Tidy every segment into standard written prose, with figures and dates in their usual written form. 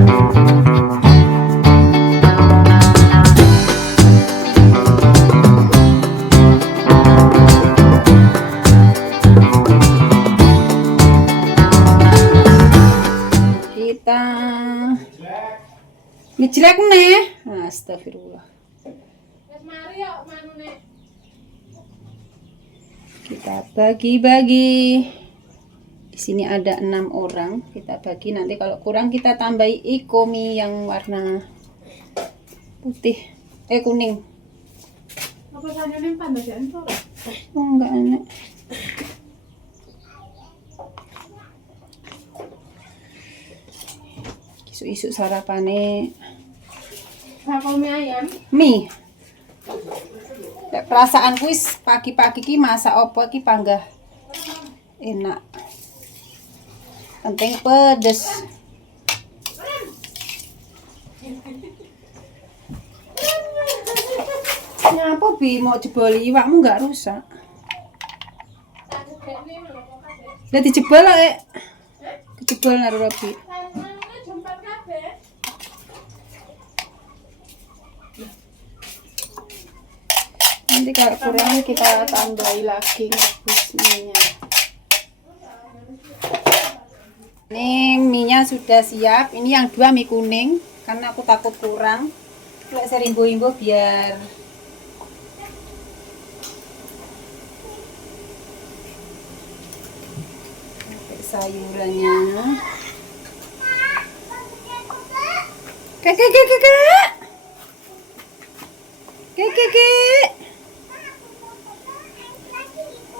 Kita ngejlek nih. Astagfirullah. Kita bagi-bagi. Di sini ada 6 orang. Kita bagi, nanti kalau kurang kita tambahi ikomi yang warna putih, kuning. Apa sayurnya pandasan tuh? Oh, enggak enak. Isu-isu sarapane Apa mie ayam? mie. Lek perasaan kuis pagi-pagi ki masak opo ki panggah enak. Penting pedes. Nyapa bi mau jebol iwakmu nggak rusak? Lah dijebol lek. Dijebol karo Robi. Nanti kalau kurang kita tambahi lagi rebusnya. Ini mie-nya sudah siap. Ini yang 2 mie kuning karena aku takut kurang. Lek serimbo-imbo biar pakai sayurannya. Kakek.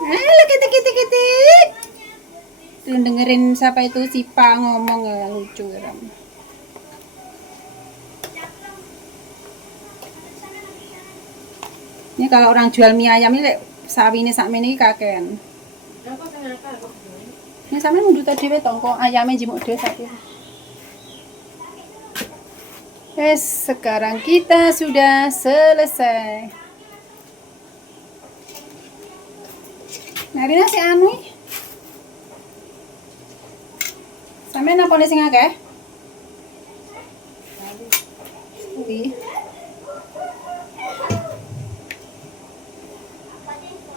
Halo kiti. Tuh dengerin siapa itu Sipa ngomong ya, lucu kan. Ini kalau orang jual mie ayam ini sawine sakmene iki kakean. Ini sampe mundur dhewe tongko ayame jimuk dhewe saiki. Sekarang kita sudah selesai. Narina si anu. Sampe napa sing akeh? Ndi?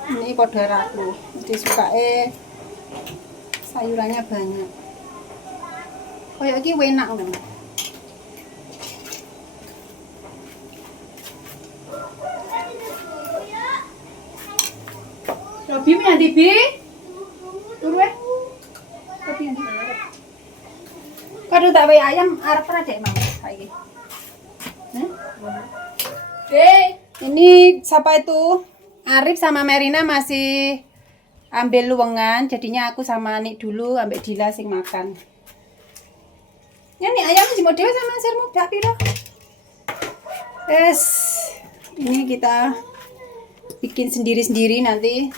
Ini padha raku. Mesti sukake sayurannya banyak. Kayak iki enak lho. Robi mi andi bi? Turu wae. Robi andi. Kado tak wae ayam arep ra dek Mang saiki. Ini siapa itu? Arif sama Merina masih ambil luwengan, jadinya aku sama Nik dulu ambil Dila sing makan. Ya nih ayam jemur dhewe sama sirmu dak piro? Ini kita bikin sendiri-sendiri nanti.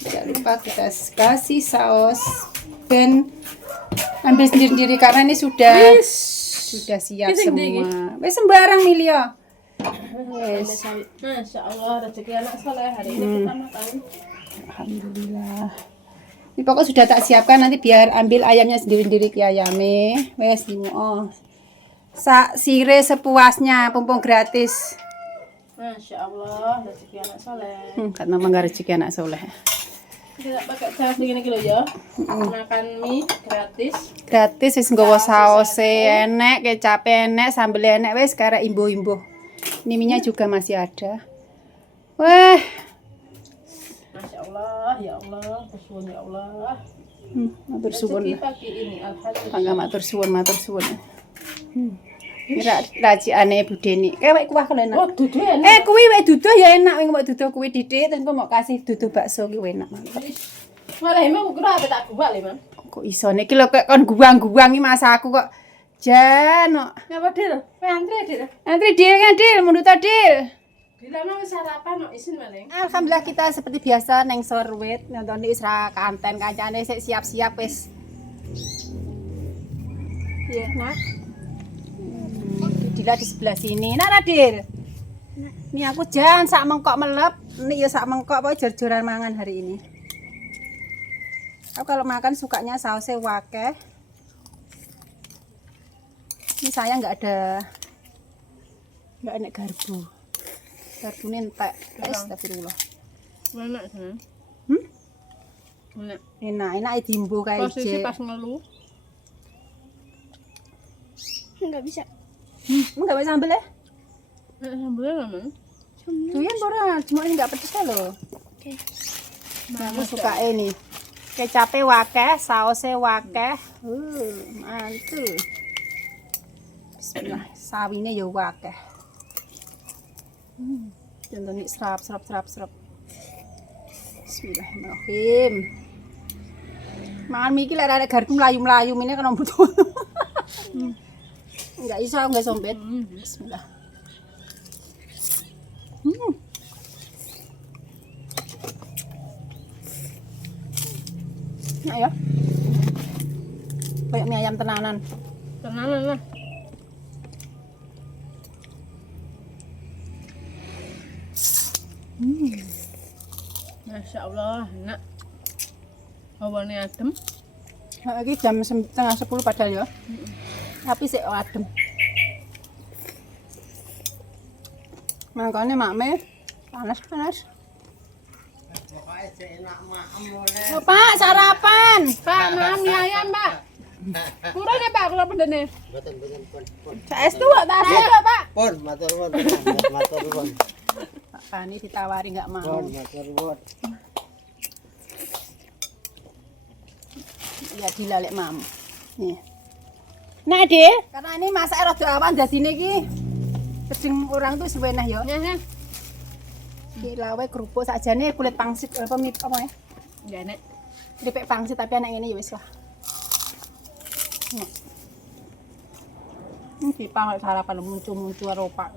Tidak lupa kita kasih saus dan ambil sendiri-sendiri karena ini sudah siap semua. Wes sembarang Milio. Masya Allah, rezeki anak soleh hari ini kita makan. Alhamdulillah. Ini pokok sudah tak siapkan, nanti biar ambil ayamnya sendiri-sendiri ke ayame. Wes sak sire sepuasnya, pumpung gratis. Masya Allah, rezeki anak soleh. Kan mama nggak rezeki anak soleh. Tidak pakai saus begini kilo ya. Makan mie gratis. Gratis wis nggawa saus enek, kecap enek, sambel enek wis karek imbo-imbo. Ini minyak juga masih ada. Wah. Masya Allah, ya Allah, bersyukur ya Allah. Matur suwun. Rezeki pagi ini, alhamdulillah. Pangga matur suwun. Kira rajikane Bu Deni. Wek kuah kalau enak. Oh, dudu enak. Kuwi wek duduh ya enak, wing mbok duduh kuwi didik terus mau kasih duduh bakso ki enak. Malah emang aku kira apa tak buat le, Mam. Kok iso niki lho kok kon guang-guang iki mas aku kok jan kok. Ngapa, Dil? Kowe antri, Dil. Antri Dil kan Dil, mundur ta Dil. Bila mau sarapan kok isin maling. Alhamdulillah kita seperti biasa neng Sorwit nonton wis ra kanten kancane sik siap-siap wis. Iya, nak. Dila di sebelah sini. Nak Radil. Ini aku jan sak mengkok melep, ini ya sak mengkok apa jor-joran mangan hari ini. Aku kalau makan sukanya sausnya wakeh, Ini saya nggak ada garpu. Garpu ini entek. Astagfirullah. Enak sana. Enak. Enak dimbu kayak Posisi pas ngeluh. Nggak bisa. Enggak bisa sambel ya? Sambelnya nggak man? Doyan pora, cuma ini enggak pedes loh. Oke. Nah, aku suka ini. Kecapnya wakeh, sausnya wakeh. Mantul. Bismillah, sawinya ya wakeh. Contohnya serap. Bismillahirrahmanirrahim. Mangan miki lek ada garpu melayu-melayu ini kan butuh. Enggak sombet. Bismillah. Nah ya. Kayak mie ayam tenanan. Tenanan lah. Masya Allah, enak. Hawannya adem. Nah, ini jam setengah 10 padahal ya. Tapi sih adem. Makanya makme panas. Oh, Pak, sarapan. Pak, makan mie ayam, Pak. Kurang ya, Pak, kalau pedene. Betul pun. Es tuh Pak. Pun, matur pun. Pak Pani ditawari nggak mau. Pun, matur pun. Ya dilalek mam. Nih. Nah, Dek, karena ini masak rada awan dadine iki. Kedeng orang tuh sewenah ya. Ya. Iki lawe kerupuk sakjane kulit pangsit apa ya? Enggak enak. Keripik pangsit tapi anak ini ya wis lah. Ini pangkat sarapan muncul eropa.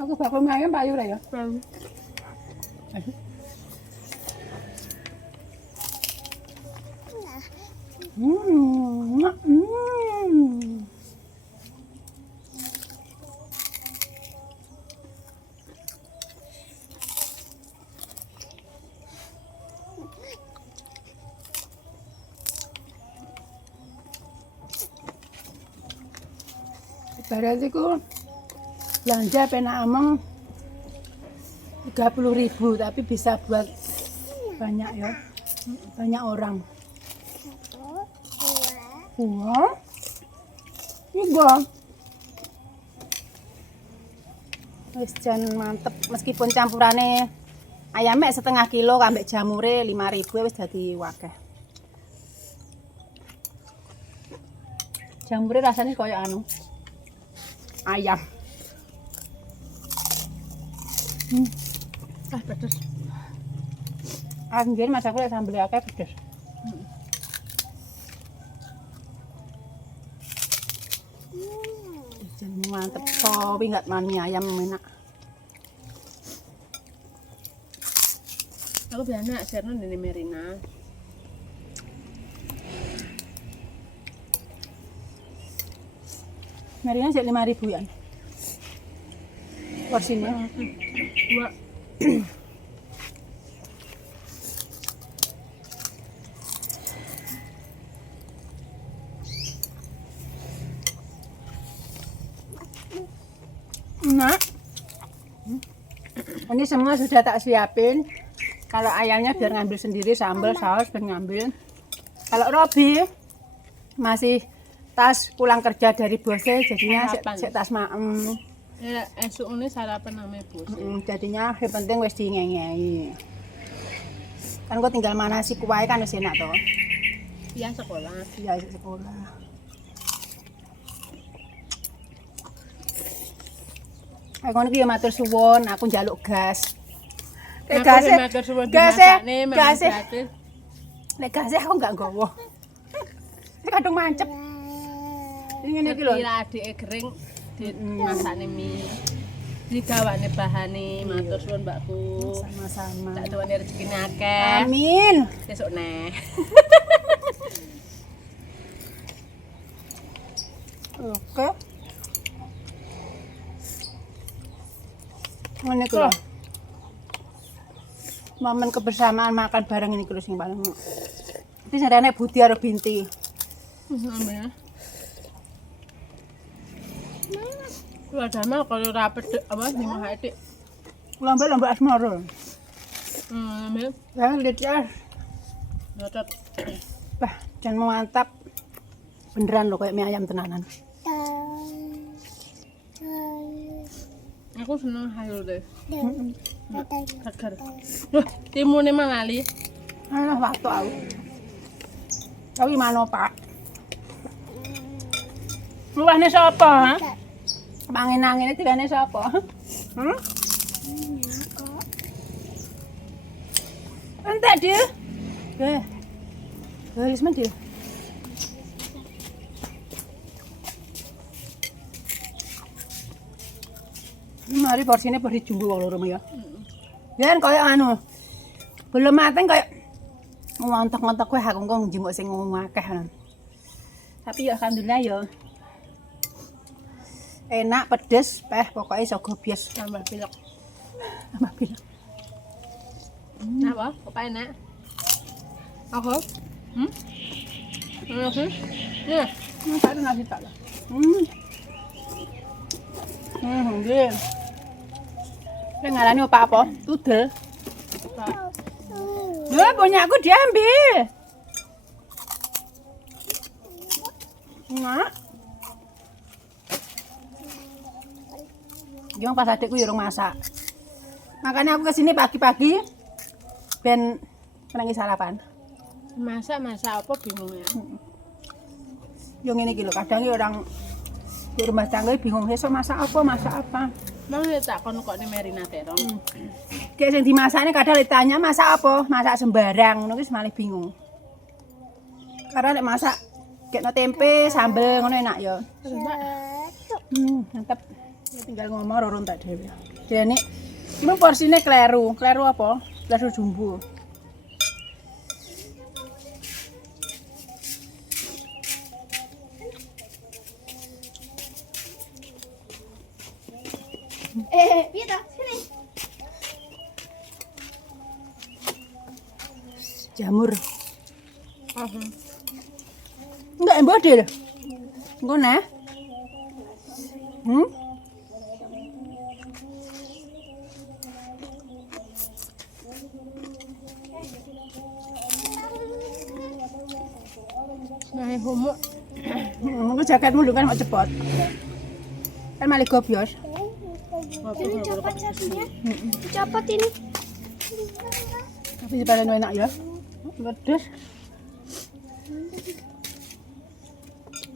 Aku bakal mie ayam payu ya. Ibarat itu belanja pena ameng 30.000 tapi bisa buat banyak ya, banyak orang. Wah, tiga. Wis jan mantep meskipun campurannya ayamnya setengah kilo ambek jamure 5.000 wis dadi wakeh. Jamure rasanya kayak ayam. Pedes. Anjir mas aku lek sambel akeh pedes. Mantep, kopi nggak mami ayam enak. Aku biasa serno dari Merina. Merina sih 5.000 ya. Porsinya. Dua. Nah, ini semua sudah tak siapin. Kalau ayamnya biar ngambil sendiri, sambal, saus biar ngambil. Kalau Robi masih tas pulang kerja dari bosnya, jadinya sik tas maem. Ya, esuk ini sarapan namanya bos. Jadinya yang penting wis diengeng-engengi. Kan kok tinggal manasi kuwae kan wis enak toh. Iya sekolah. Iya sekolah. Aku iki ya matur suwun, aku njaluk gas. Nek gase, nek gase aku enggak nggowo. Ini kadung mancep. Ini iki lho. Kira adike kering dimasakne mie. Digawane bahane, matur suwun Mbakku. Sama-sama. Tak tuwane rezekine akeh. Amin. Sesuk neh. Oke. Ini ku lho. Momen kebersamaan makan bareng ini terus yang paling. Ini sadane Budi karo Binti. Namanya. Lu ada mah kalau rapet apa nih mah itu. Lomba asmara. Namanya. Ya lihat. Ngotot. Bah, jangan mantap. Beneran loh kayak mie ayam tenanan. Aku seneng hayo deh. Segar. Loh, timune mang ali. Ah, waktu aku. Tapi mana Pak? Luahnya siapa? Angin-angin itu tigane siapa? Entek dia. Risman dia. Mari porsinya beri jumbo wong loro ya. Ya kan kayak anu. Belum mateng kayak ngontok-ngontok kowe aku kok njimuk sing akeh. Tapi ya alhamdulillah ya. Enak, pedes, pokoknya sogo bias Tambah pilek. tambah pilek. Apa? Apa enak? Aku? Nasi? Nih. Tak ada nasi tak lah. Nggih. Ini ngarani apa? Tudel. Ya, punya aku diambil. Enggak. Yang pas adikku ya urung masak. Makanya aku kesini pagi-pagi ben menangi sarapan. Masak apa bingung ya? Yang ini gitu, kadang orang di rumah tangga bingung besok masak apa. Mau ya tak kon kok Merina terong. Kayak yang dimasaknya kadang ditanya masak apa, masak sembarang, ngono wis malah bingung. Karena nek masak kayak tempe, sambel ngono enak ya. Mantap. Ya tinggal ngomong rorong tak dhewe. Jadi ini porsinya kleru. Kleru apa? Kleru jumbo. Piye ta? Sini. Jamur. Enggak embodil. Engko nah. Nah, humuk. Engko jaketmu lho kan mau cepot. Kan malah gobios. Ini copot satunya. Copot ini. Tapi paling enak ya. Pedes.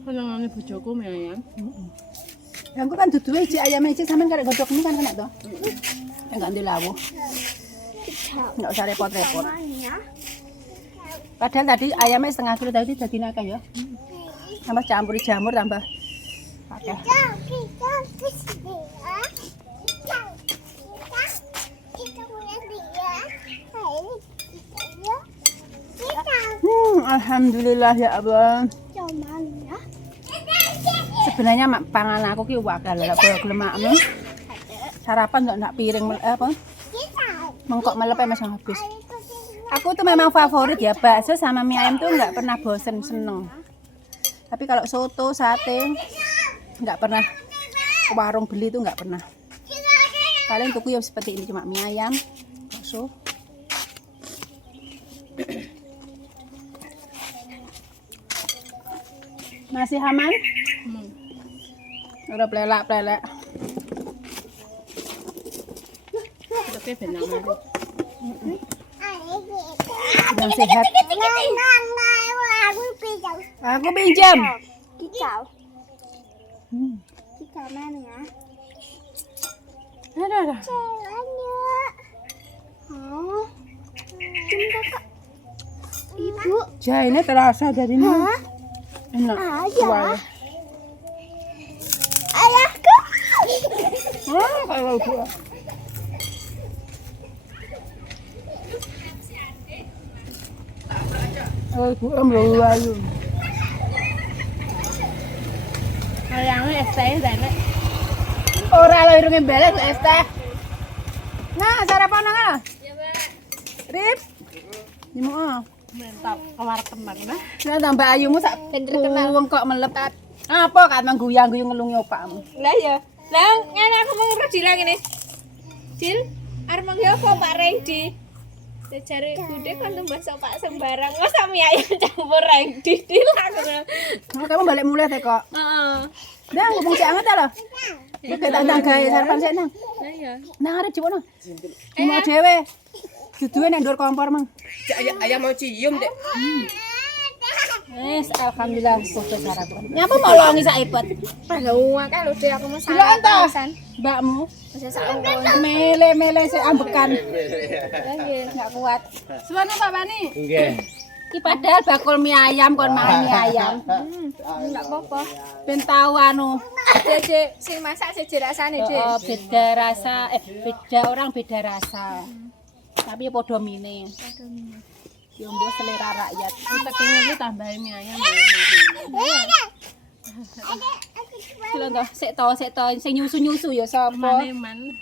Kalau bojoku mie ayam. Yang aku kan duduhe iji ayam iji sampean karek godhog ini kan kena to. Enggak dilawuh. Enggak usah repot-repot. Padahal tadi ayamnya setengah kilo tadi jadi nakal ya. Tambah campur jamur tambah pakai. Alhamdulillah ya Allah. Sebenarnya pangan aku ki wakal lek gelem makmu. Sarapan ndak piring apa? Mengkok melepe masang habis. Aku tuh memang favorit ya bakso sama mie ayam tuh nggak pernah bosen, seneng. Tapi kalau soto, sate nggak pernah ke warung beli tuh nggak pernah. Paling tuku ya seperti ini cuma mie ayam, bakso. Masih aman? Udah pelelak. Tapi benar mah. Yang sehat. Aku pinjam. Kicau. Kicau mana ya? Ada. Ceweknya. Oh. Ini kakak. Ibu. Jahe terasa dari ini. Enak. Aja. Wah. Ayahku. Kalau gua. Oh, gua lalu. Ayamnya es teh dan Ora lho irunge beles es teh. Nah, sarapan nang. Ya, Mbak. Rip. Gimana? Mantap, kawar teman nah. Lah tambah ayumu sak wong kok melep. Apa kan mengguyang-guyung ngelungi opakmu? Lah ya. Lah ngene aku mau ngerti lah ngene. Cil, arep manggil apa Pak Rengdi? Jare bude kan tembak Pak sembarang. Masa mie ayam campur Rengdi aku. Kamu balik mulai teh kok. Heeh. Dah ngomong si anget lho. Oke, tak gawe sarapan sik nang. Lah ya. Nang arep coba nang. Cuma dhewe. Duduhe nang ndur kompor mang. Ayam mau cium, Dek. Wes alhamdulillah foto sarapan. Nyapa mau longi sak ipet. Lu akeh lho Dek aku mau Delok ta? sarapan. Mbakmu Masih sak mele-mele sik ambekan. Lah ya. Enggak kuat. Suwana Pak Bani. Nggih. Ki padahal bakul mie ayam kon mangan mie ayam. Enggak apa-apa. Ben tau anu. Dek sing masak siji rasane, Dek. Oh, beda rasa, beda orang beda rasa. Tapi padha mine. Yo mbok selera rakyat. Kita kenging iki tambahin mie ayam. Lho toh, sik to sing nyusu-nyusu ya sapa? Maneman.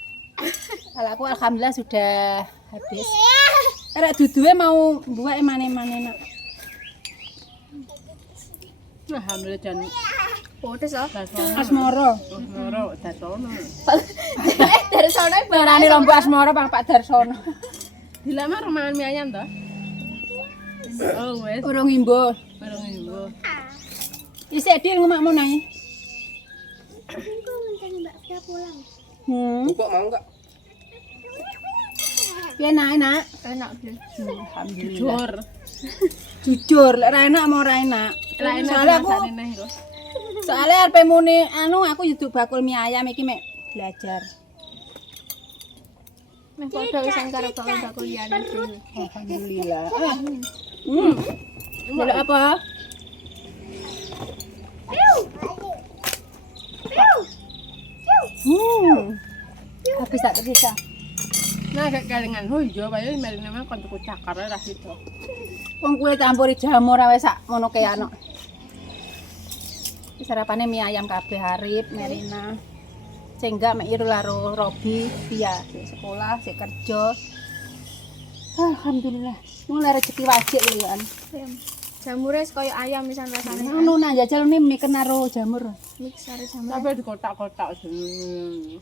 Kalau aku alhamdulillah sudah habis. Arek duduhe mau buake mane-mane nak. Alhamdulillah jan Podes loh. dasono. Asmara. Asmara dasono. Dari sono Barani lombok asmara Bang Pak Darsono. Dilamar mangan mie ayam toh? Oh, wes. Urung imbuh. Bareng ibu. Isik dil ngomakmu nang. Kok mau enggak? Piye nak? enak Dek. Alhamdulillah. Jor. Jujur, lek ra enak mau ra enak. Lain Soalnya aku masane neh kok. soalnya arep muni anu aku yuduk bakul mie ayam iki mek belajar. Nek padha wis karo bakul liyane dhewe. Alhamdulillah. Delok apa? Habis tak tersisa. Nah, kayak kalingan hojo bae merine mah kon tuku cakar ra sido. Wong kue campuri jamur ae sak ngono kaya ano. Iki sarapane mie ayam kabeh Arif, Merina. Sing enggak mek Irul karo Robi, Tia, sik sekolah, sik kerja. Alhamdulillah. Mulai rezeki wajib ya kan. Jamure kaya ayam misan rasane. Ngono nang jajal mie mie karo jamur. Mix karo jamur. Sampai di kotak-kotak jenenge.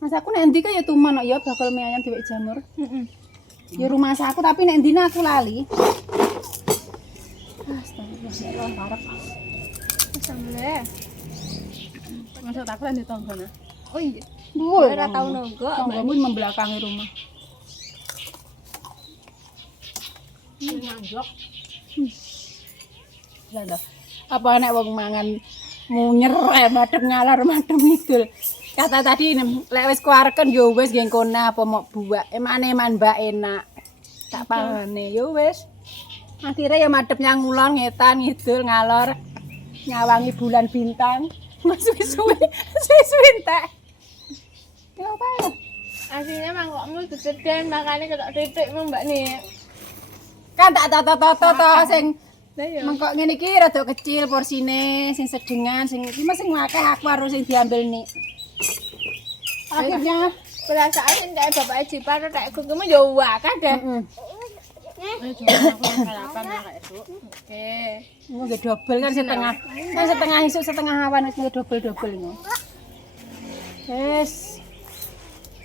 Mas aku nek ndi ya tuman kok ya bakal mie ayam diwek jamur. Heeh. Ya rumah aku tapi nek ndine aku lali. Astagfirullah, parek. Samle. Maksud aku lan ditonggona. Oh iya. Duh, Ora tau nonggo. tanggamu membelakangi rumah. Nganjok. Ya dah. Apa nek wong mangan munyer madhep ngalor madhep ngidul. Kata tadi lek wis kuareken yo wis nggih kono apa mau buak. Emane man mbak enak. Tak pangane yo wis. Akhirnya ya madhep nyang ngulon ngetan ngidul ngalor nyawangi bulan bintang. Suwi-suwi entek. Ya apa ya? Aslinya mangkokmu gegeden makane ketok titikmu Mbak nih. Kan tak toto sing Lah ya. mengkok ngene iki rada kecil porsine, sing sedengan, sing iki mah sing akeh aku harus sing diambil nik. Akhirnya Perasaan sing kayak bapak Jipar kayak gugumu ya akeh deh. Aku sarapan kayak itu. Oke. nggih double kan setengah. Kan setengah isuk setengah awan nggih double-double ngono. Wes.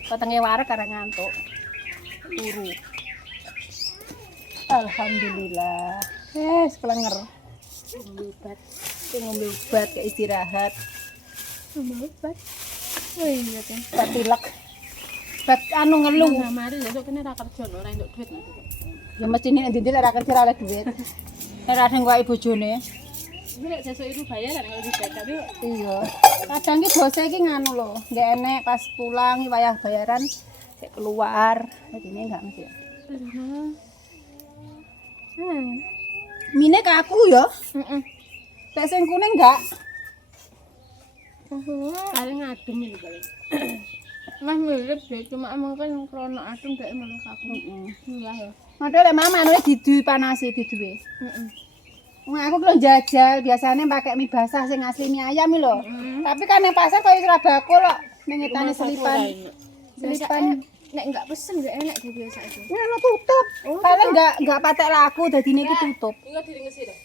Petenge wareg karek ngantuk. Turu. Alhamdulillah. Wes kelenger. Ngombe obat kayak istirahat. Obat. Oh iya teh. Obat pilek. Obat anu ngeluh. Nah, mari besok kene ra kerja lho, ora entuk duit. Ya mesti nek ndi ora kerja ora oleh duit. Ora sing kuwi bojone. Iki nek sesuk itu bayaran kalau dibayar tapi Iya. Kadang ki bose iki nganu lho, nggak enek pas pulang iki wayah bayaran kayak keluar. Jadi enggak mesti. Mine ke aku ya. Heeh. Lek sing kuning enggak. paling adem iki paling. Mas mirip deh, cuma emang kan krono adem gak emang aku. Iya ya. Padahal lek mama anu dipanasi diduwe. Heeh. Wong aku kalau jajal biasanya pakai mie basah sing asli mie ayam iki lho. Tapi kan yang pasar koyo ora bakul kok nengetane selipan. Selipan nek enggak pesen enggak enak deh biasa aja. ngono tutup. Kalian enggak patek laku dadine iki tutup. Iku diringesi lho.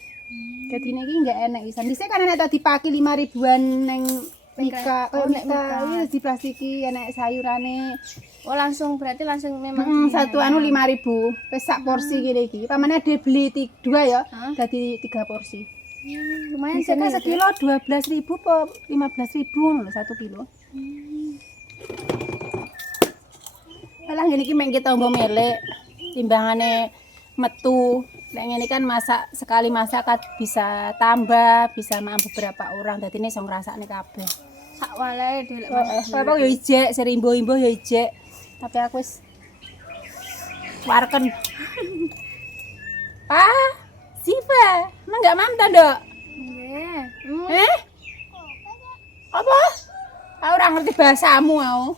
Dadine iki enggak enak isan. Dhisik kan enak tadi paki 5.000-an ning Mika, Mika di plastiki enak sayurane. Oh langsung berarti langsung memang Satu anu 5.000. Wis sak porsi ngene iki. Pamane ade beli 2 ya, dadi 3 porsi. lumayan Bisa kan sekilo 12.000 apa 15.000 ngono lho 1 kilo. Alah ngene iki mek kita ombo melek, timbangane metu. Nek ngene kan masak sekali masak kan bisa tambah, bisa makan beberapa orang. Dadi ini iso ngrasakne kabeh. sak walae dhewe Apa yo ijek, serimbo-imbo yo ijek. Tapi aku wis warken. Siva, emang enggak mamta, Dok? nggih. Apa? Aku ora ngerti bahasamu aku.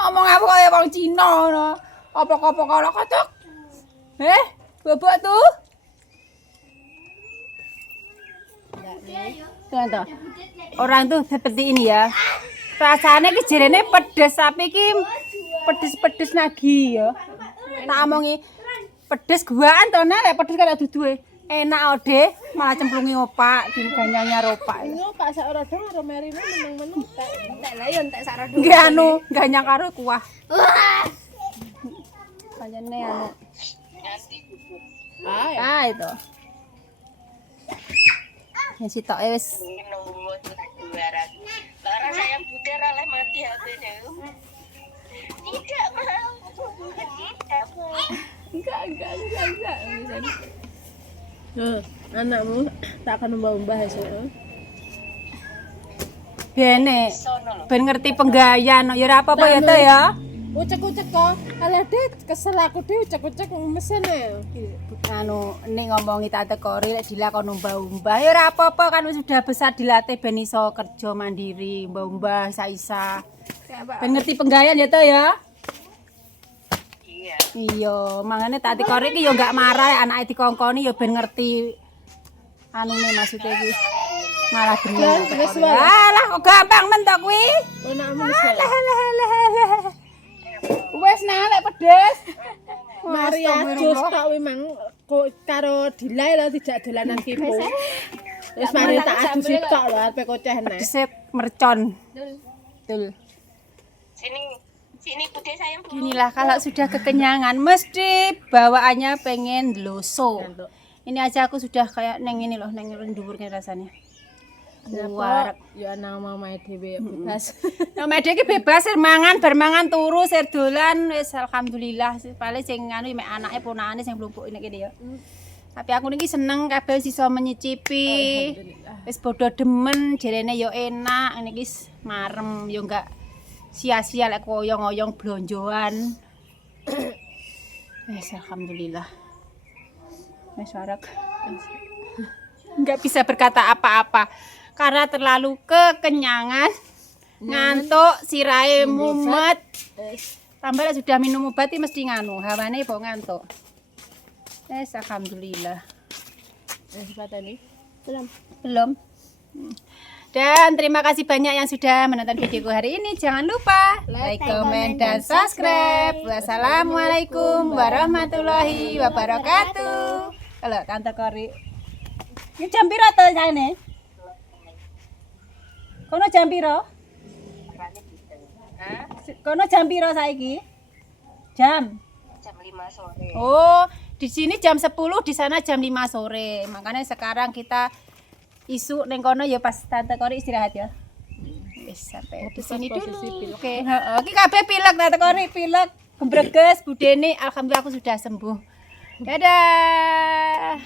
Omong aku kaya wong Cina ngono. Apa-apa karo kocok. Bobok tuh. Tuh. Orang tuh seperti ini ya. Rasanya ki jerene pedes tapi ki pedes-pedes lagi ya. Tak omongi pedes guaan to nek pedes kaya duduhe. Enak ode, malah cemplungi opak, ganyanya ropak. Yo Pak sak ora dong karo merine meneng-meneng. entek lah yo entek sarado Nggih anu, ganyang karo kuah. Panjene anu. Itu. Ya sitoke wis Lara saya budar oleh mati HP-nya. Tidak mau. Tidak mau. Enggak. Anakmu tak akan umbah-umbah esuk. bene. Ben ngerti penggayan ya ora apa-apa ya to ya. Ucek-ucek kok. Alah Dit, kesel aku Dit ucek-ucek mesen ae. Anu ning ngomongi Tante Kori lek dilakon umbah-umbah ya ora apa-apa kan wis sudah besar dilatih ben iso kerja mandiri, umbah-umbah saisa. Ben ngerti penggayan ya to ya. Iya, mangane Tante Kori iki ya enggak marah anake dikongkoni ya ben ngerti anune maksudnya iki. Malah bener. Alah kok gampang men to kuwi. Anakmu wis Alah. Wes nah lek pedes. mari ajus tok kuwi mang kok karo Dilai lho tidak dolanan kipu. Wis mari tak adus tok lho arepe koceh nek. Pedeset mercon. Betul. Sini Bude sayang dulu. Inilah kalau sudah kekenyangan mesti bawaannya pengen loso. Ini aja aku sudah kayak neng ini loh, neng dhuwur rasanya. Warak. Ya nang mamae dhewe bebas. Mamae dhewe bebas sir mangan, bar mangan turu, sir dolan wis alhamdulillah. Paling sing anu mek anake ponakane sing mlumpuk ini kene ya. Tapi aku niki seneng kabeh iso menyicipi. Wis bodho demen, jarene ya enak, niki marem ya enggak sia-sia lek oyong-oyong blonjoan. Wis alhamdulillah. Wis warak. Enggak bisa berkata apa-apa karena terlalu kekenyangan, ngantuk, sirahe mumet. Tambah lek sudah minum obat iki mesti nganu, hawane kok ngantuk. Wis alhamdulillah. Wis pateni. Belum. Dan terima kasih banyak yang sudah menonton videoku hari ini. Jangan lupa like, comment, dan subscribe. Wassalamualaikum warahmatullahi wabarakatuh. Kalau Tante Kori. Ini jam piro to jane? Kono jam piro? Kono jam piro saiki? Jam 5 sore. Oh, di sini jam 10, di sana jam 5 sore. Makanya sekarang kita isu neng kono ya pas Tante Kori istirahat ya. Wis sampai di sini dulu. Oke, heeh. Iki kabeh pilek Tante Kori, pilek, gembreges, budene alhamdulillah aku sudah sembuh. Dadah.